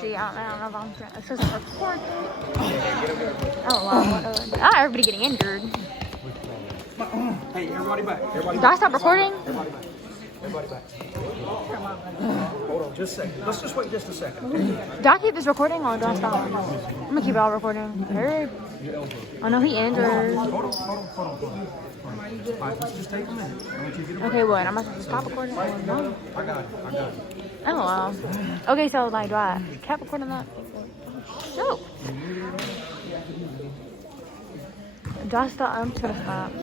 See, I don't know if I'm it says record. Oh wow, everybody getting injured. Hey, everybody back. Did I stop recording? Everybody back. Everybody back. Hold on, just a second. Let's just wait just a second. Do I keep this recording or do I stop? I'm gonna keep it all recording. Hey. Oh no, he injured. Hold on. All right, let's just take a minute. I want you to get away. Okay, what? I'm gonna stop recording? Oh, no. I got it. Oh wow. Okay, so like, do I kept recording that? No. Do I stop? I'm just gonna stop.